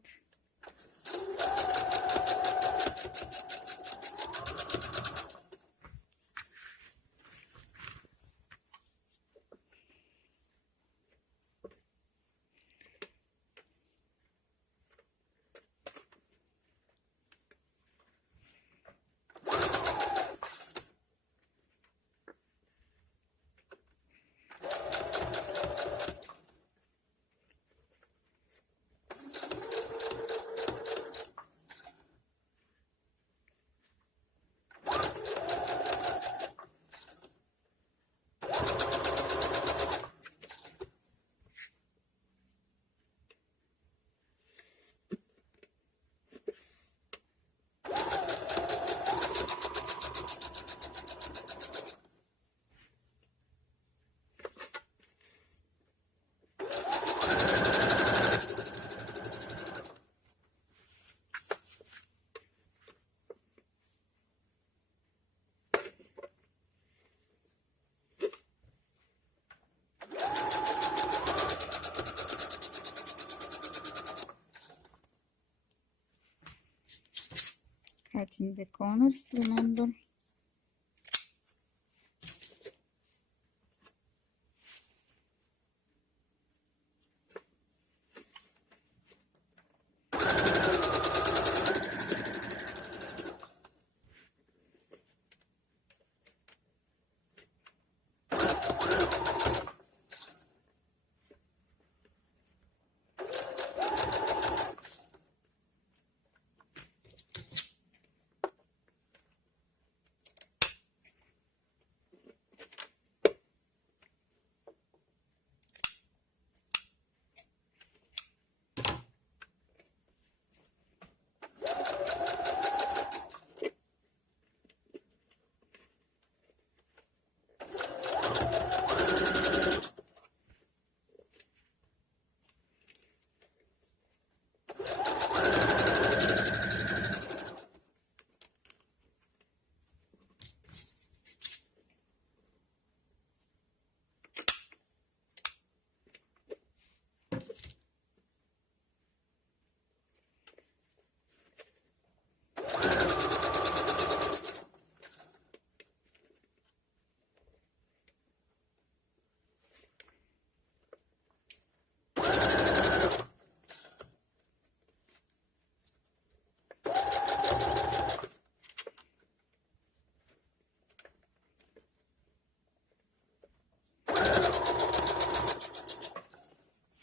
cutting the corners, remember.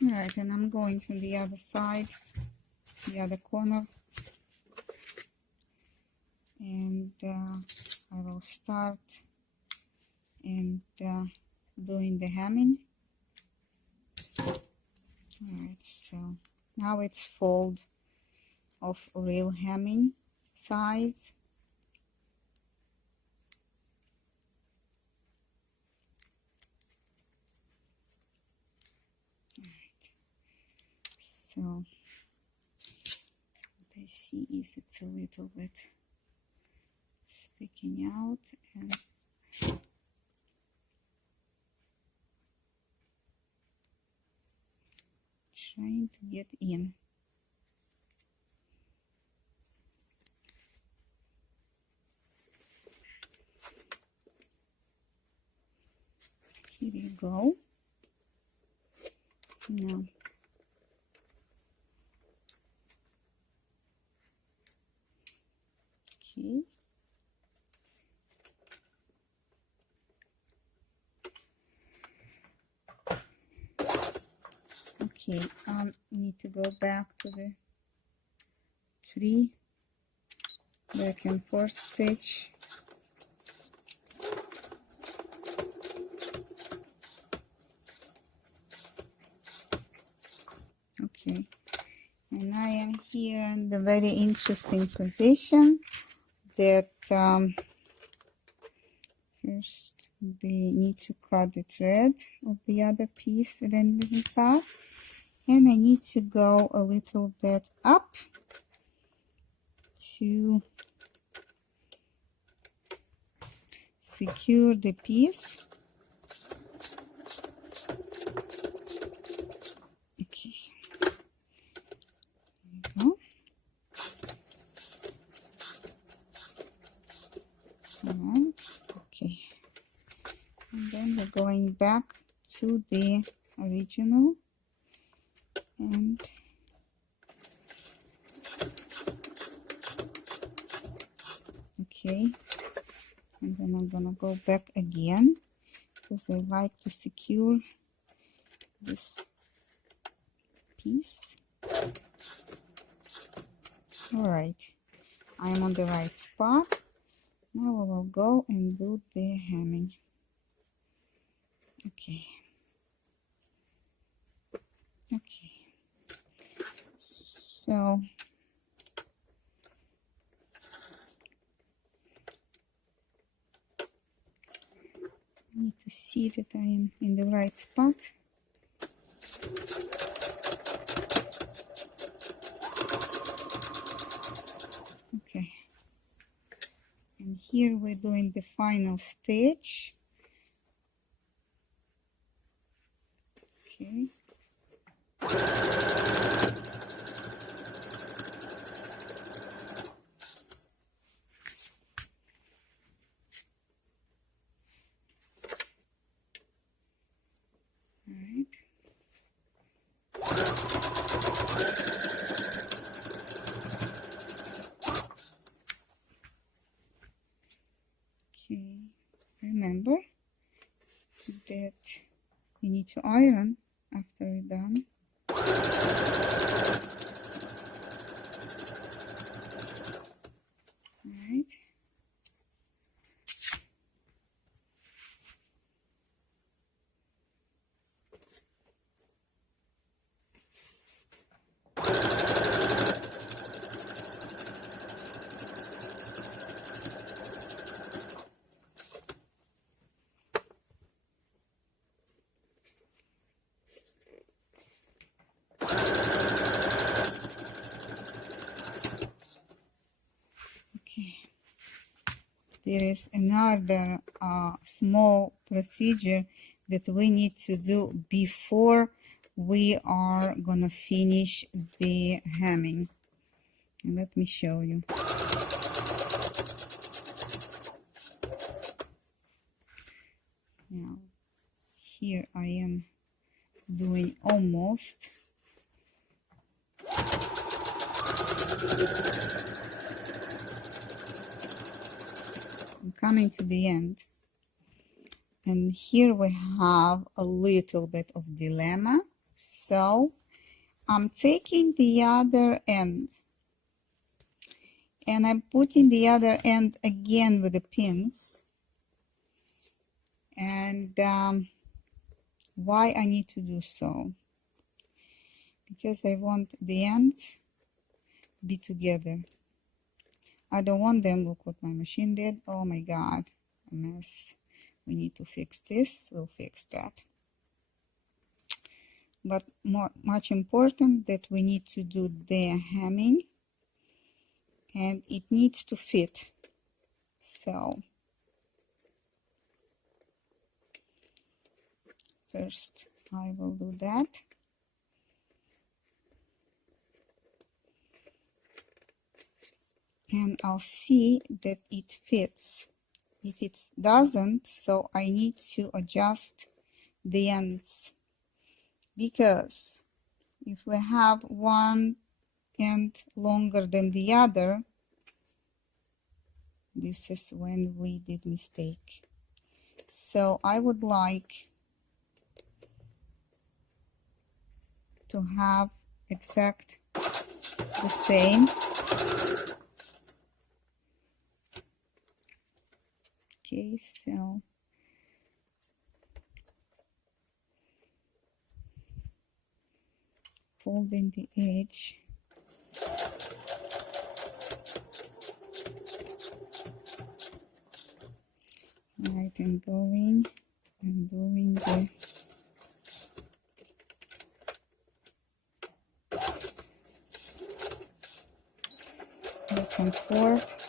Alright, and I'm going to the other side, the other corner, and I will start and doing the hemming. Alright, so now it's fold of real hemming size. So what I see is it's a little bit sticking out and trying to get in. Here you go. Now okay. Okay, need to go back to the 3 back and forth stitch. Okay, and I am here in the very interesting position that first they need to cut the thread of the other piece rendering cut, and I need to go a little bit up to secure the piece. Okay, there you go. Alright, okay, and then we're going back to the original and okay, and then I'm gonna go back again because I like to secure this piece. All right, I am on the right spot. Now I will go and do the hemming. Okay. Okay. So I need to see that I am in the right spot. Okay. And here we're doing the final stitch. Okay. that we need to iron after we're done. Right. Okay. There is another small procedure that we need to do before we are gonna finish the hemming. And let me show you. Now, here I am doing almost. I'm coming to the end. And here we have a little bit of dilemma. So I'm taking the other end and I'm putting the other end again with the pins. And why I need to do so? Because I want the ends be together. I don't want them. Look what my machine did. Oh my God, a mess. We need to fix this. We'll fix that. But much important that we need to do the hemming, and it needs to fit. So first I will do that. And I'll see that it fits. If it doesn't, so I need to adjust the ends, because if we have one end longer than the other, this is when we did mistake. So I would like to have exact the same. Okay, so folding the edge. Right, and going and doing the back and forth.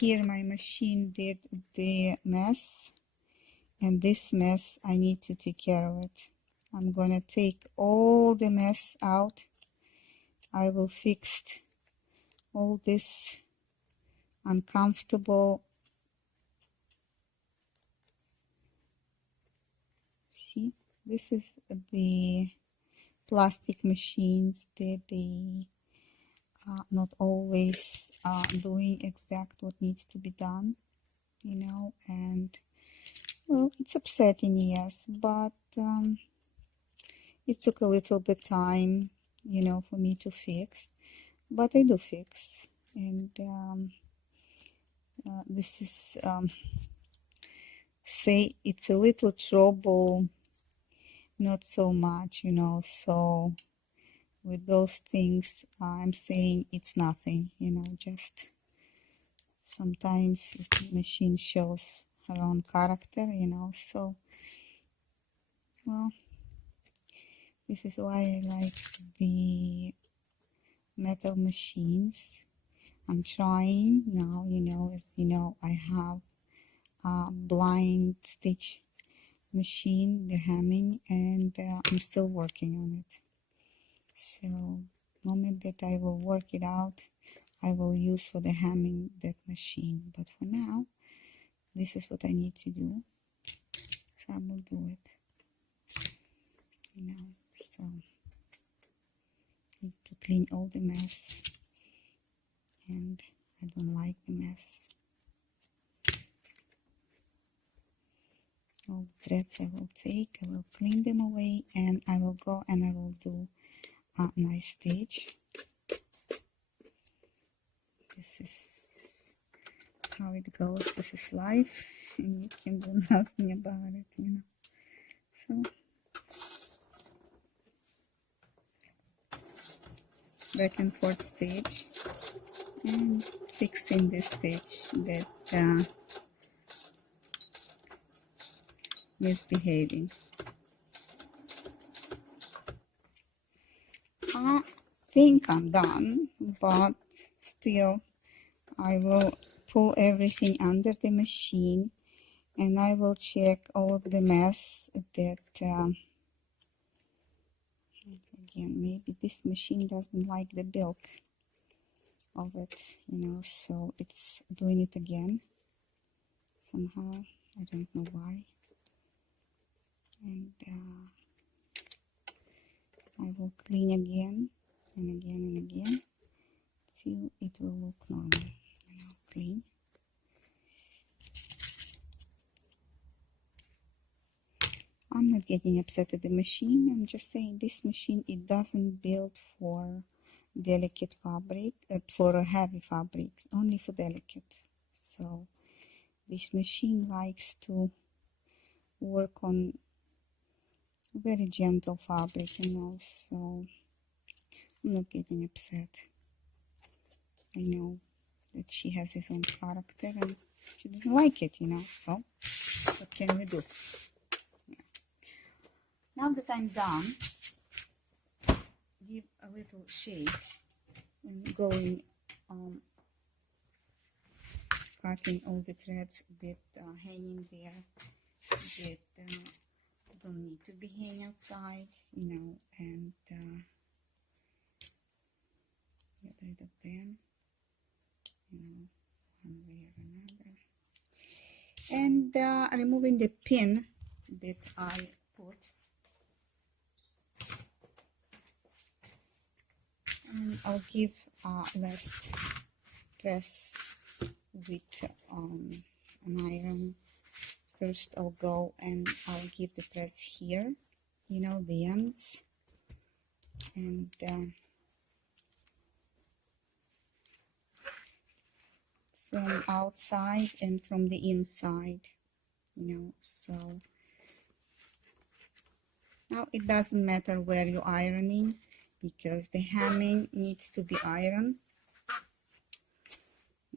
Here my machine did the mess, and this mess I need to take care of it. I'm gonna take all the mess out. I will fix all this uncomfortable. See, this is the plastic machines that they not always doing exact what needs to be done, you know, and well, it's upsetting, yes, but it took a little bit time, you know, for me to fix, but I do fix. And this is say it's a little trouble, not so much, you know. So with those things, I'm saying it's nothing, you know. Just sometimes the machine shows her own character, you know. So well, this is why I like the metal machines. I'm trying now, you know, as you know, I have a blind stitch machine, the hemming, and I'm still working on it. So moment that I will work it out, I will use for the hemming that machine. But for now, this is what I need to do. So I will do it. You know, so need to clean all the mess, and I don't like the mess. All the threads I will take, I will clean them away, and I will go and I will do a nice stitch. This is how it goes. This is life, and you can do nothing about it, you know. So back and forth stitch and fixing the stitch that misbehaving. I think I'm done, but still I will pull everything under the machine and I will check all of the mess that again, maybe this machine doesn't like the bulk of it, you know, so it's doing it again somehow. I don't know why. And I will clean again and again and again till it will look normal. And I'll clean. I'm not getting upset at the machine. I'm just saying this machine, it doesn't build for delicate fabric, for a heavy fabric, only for delicate. So this machine likes to work on very gentle fabric, you know, so I'm not getting upset. I know that she has his own character and she doesn't like it, you know, so what can we do? Yeah. Now that I'm done, give a little shake and going cutting all the threads that hanging there that don't need to be hanging outside, you know, and get rid of them, you know, one way or another. And removing the pin that I put. And I'll give last press with an iron. First I'll go and I'll give the press here, you know, the ends, and from outside and from the inside, you know. So now it doesn't matter where you're ironing because the hemming needs to be ironed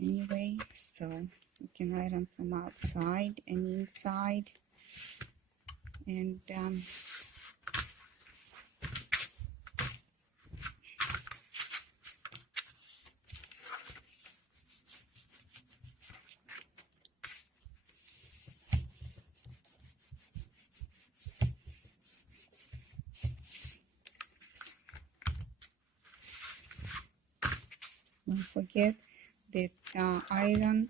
anyway, so you can iron from outside and inside. And don't forget that iron,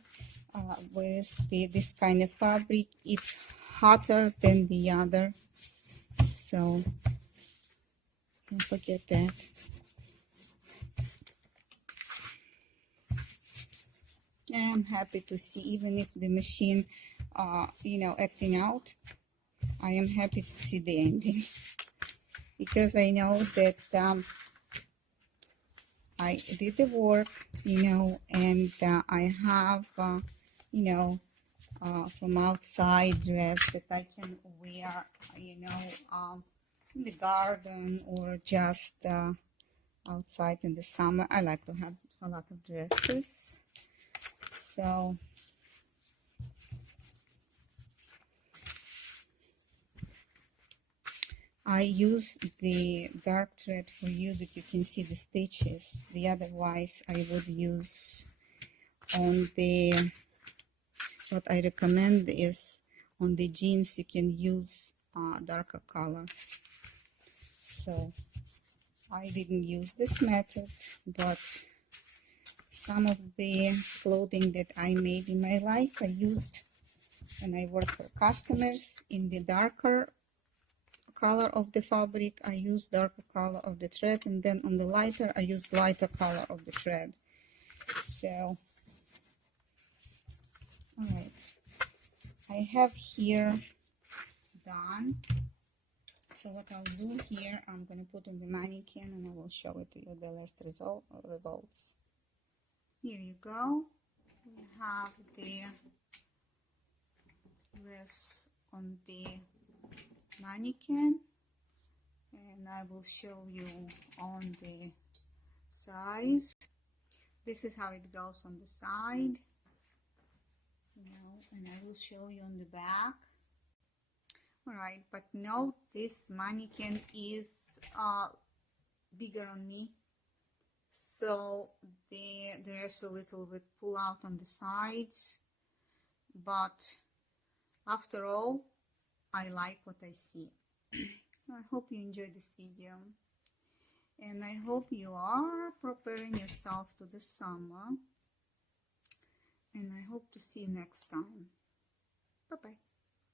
whereas this kind of fabric, it's hotter than the other, so don't forget that. And I'm happy to see, even if the machine you know, acting out, I am happy to see the ending because I know that I did the work, you know, and I have you know, from outside dress that I can wear, you know, in the garden or just outside in the summer. I like to have a lot of dresses, so I use the dark thread for you that you can see the stitches. The otherwise I would use on the, what I recommend is on the jeans you can use darker color. So I didn't use this method, but some of the clothing that I made in my life I used when I work for customers. In the darker color of the fabric I use darker color of the thread, and then on the lighter I use lighter color of the thread. So alright, I have here done. So what I'll do here, I'm going to put on the mannequin and I will show it to you, the last results. Here you go. We have the dress on the mannequin, and I will show you on the size. This is how it goes on the side, and I will show you on the back. Alright, but note this mannequin is bigger on me, so there's a little bit pull out on the sides, but after all, I like what I see. I hope you enjoyed this video, and I hope you are preparing yourself to the summer, and I hope to see you next time. Bye bye.